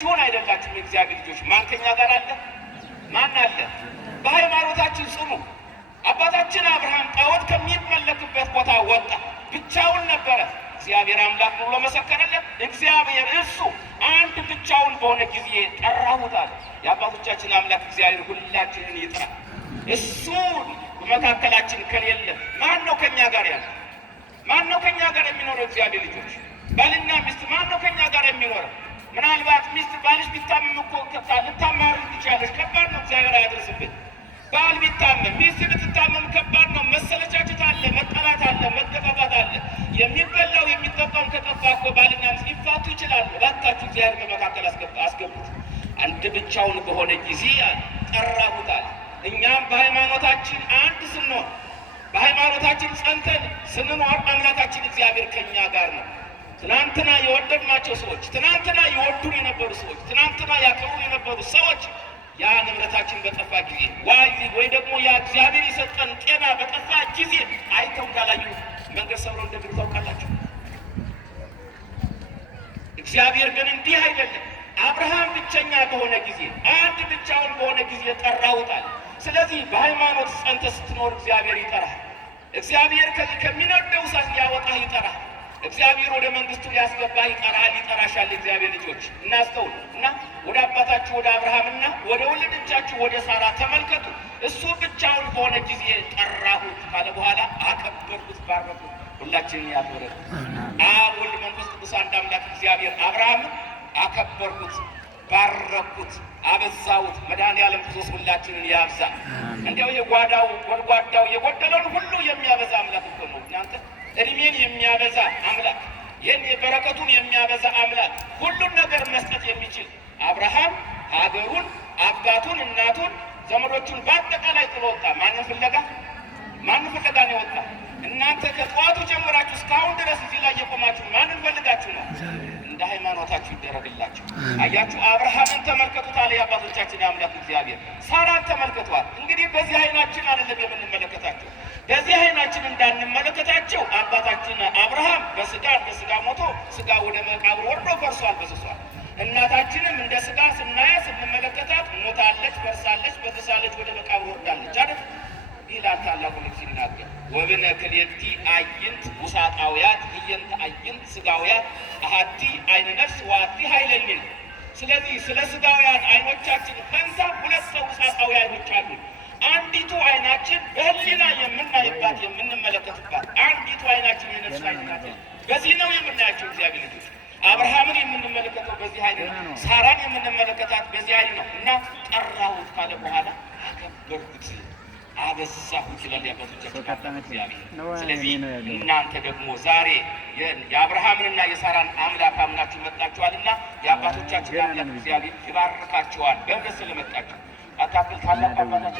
ሆነ አይደላችሁ የእግዚአብሔር ልጆች ማን ከኛ ጋር አለ? ማን አለ? በሃይማኖታችን ጽኑ። አባታችን አብርሃም ጣዖት ከሚመለክበት ቦታ ወጣ፣ ብቻውን ነበረ። እግዚአብሔር አምላክ ብሎ መሰከረለት። እግዚአብሔር እሱ አንድ ብቻውን በሆነ ጊዜ ጠራሁት አለ። የአባቶቻችን አምላክ እግዚአብሔር ሁላችንን ይጥራ። እሱ በመካከላችን ከሌለ ማን ነው ከኛ ጋር ያለ? ማን ነው ከኛ ጋር የሚኖረው? እግዚአብሔር ልጆች ባልና ሚስት ማን ነው ከኛ ጋር የሚኖረው? ምናልባት ሚስት ባልሽ ቢታመም እኮ ልታማር ትችላለች። ከባድ ነው። እግዚአብሔር አያድርስብን። ባል ቢታመም ሚስት ብትታመም ከባድ ነው። መሰለቻቸት አለ፣ መጠላት አለ፣ መገፋፋት አለ። የሚበላው የሚጠጣውን ከጠፋ እኮ ባልና ሚስት ሊፋቱ ይችላሉ። እባካችሁ እግዚአብሔር በመካከል አስገቡት። አንድ ብቻውን በሆነ ጊዜ ጠራሁት አለ። እኛም በሃይማኖታችን አንድ ስንሆን፣ በሃይማኖታችን ጸንተን ስንኖር አምላካችን እግዚአብሔር ከኛ ጋር ነው። ትናንትና የወደድናቸው ሰዎች፣ ትናንትና የወዱን የነበሩ ሰዎች፣ ትናንትና ያከብሩን የነበሩ ሰዎች ያ ንብረታችን በጠፋ ጊዜ ወይ ደግሞ ያ እግዚአብሔር የሰጠን ጤና በጠፋ ጊዜ አይተው እንዳላዩ መንገድ ሰብረው እንደምን ታውቃላችሁ? እግዚአብሔር ግን እንዲህ አይደለም። አብርሃም ብቸኛ በሆነ ጊዜ፣ አንድ ብቻውን በሆነ ጊዜ ጠራውታል። ስለዚህ በሃይማኖት ጸንተህ ስትኖር እግዚአብሔር ይጠራል። እግዚአብሔር ከሚነደው እሳት ሊያወጣህ ይጠራል። እግዚአብሔር ወደ መንግስቱ ሊያስገባህ ይጠራል፣ ይጠራሻል። እግዚአብሔር ልጆች እናስተውል እና ወደ አባታችሁ ወደ አብርሃምና ወደ ወለደቻችሁ ወደ ሳራ ተመልከቱ። እሱ ብቻውን በሆነ ጊዜ ጠራሁት ካለ በኋላ አከበርኩት፣ ባረኩት። ሁላችንን ያክብረን። አብ ወልድ መንፈስ ቅዱስ አንድ አምላክ እግዚአብሔር አብርሃምን አከበርኩት፣ ባረኩት፣ አበዛሁት። መድኃኔዓለም ክርስቶስ ሁላችንን ያብዛ። እንዲያው የጓዳው ጎድጓዳው የጎደለውን ሁሉ የሚያበዛ አምላክ እኮ ነው። እናንተ እድሜን የሚያበዛ አምላክ፣ ይህን የበረከቱን የሚያበዛ አምላክ፣ ሁሉን ነገር መስጠት የሚችል አብርሃም ሀገሩን፣ አባቱን፣ እናቱን፣ ዘመዶቹን በአጠቃላይ ጥሎ ወጣ። ማንን ፍለጋ? ማንን ፍለጋ ነው የወጣ? እናንተ ከጠዋቱ ጀምራችሁ እስካሁን ድረስ እዚህ ላይ የቆማችሁ ማንን ፈልጋችሁ ነው? እንደ ሃይማኖታችሁ ይደረግላችሁ። አያችሁ፣ አብርሃምን ተመልከቱታል። የአባቶቻችን የአምላክ እግዚአብሔር ሳራን ተመልከቷል። እንግዲህ በዚህ አይናችን አይደለም የምንመለከታቸው። በዚህ አይናችን እንዳንመለከታቸው አባታችን አብርሃም በስጋ ሞቶ ስጋ ወደ መቃብር ወርዶ ፈርሷል፣ በስሷል። እናታችንም እንደ ስጋ ስንመለከታት ሞታለች፣ ፈርሳለች፣ በተሳለች፣ ወደ መቃብር ወርዳለች አይደል? ይላል ታላቁ ልጅ ሲናገር ወብነ ክልኤቲ አዕይንት ውሳጣውያት እየንተ አዕይንት ስጋውያት አሐቲ አይነ ነፍስ ወአሐቲ ኃይለ ሕሊና። ስለዚህ ስለ ስጋውያን አይኖቻችን ፈንታ ሁለት ውሳጣዊ አይኖች አሉ። አንዲቱ አይናችን በህሊና የምናይባት የምንመለከትባት፣ አንዲቱ አይናችን የነፍስ አይን ናት። በዚህ ነው የምናያቸው እግዚአብሔር ልጆች። አብርሃምን የምንመለከተው በዚህ አይን ነው። ሳራን የምንመለከታት በዚህ አይን ነው። እና ጠራሁት ካለ በኋላ አከበርኩት፣ አበዛሁት ይላል የአባቶቻችን እግዚአብሔር። ስለዚህ እናንተ ደግሞ ዛሬ የአብርሃምንና የሳራን አምላክ አምናችሁ መጣችኋልና የአባቶቻችን አምላክ እግዚአብሔር ይባርካችኋል። በእምነት ስለመጣችሁ አታክል ታላቅ አባታችን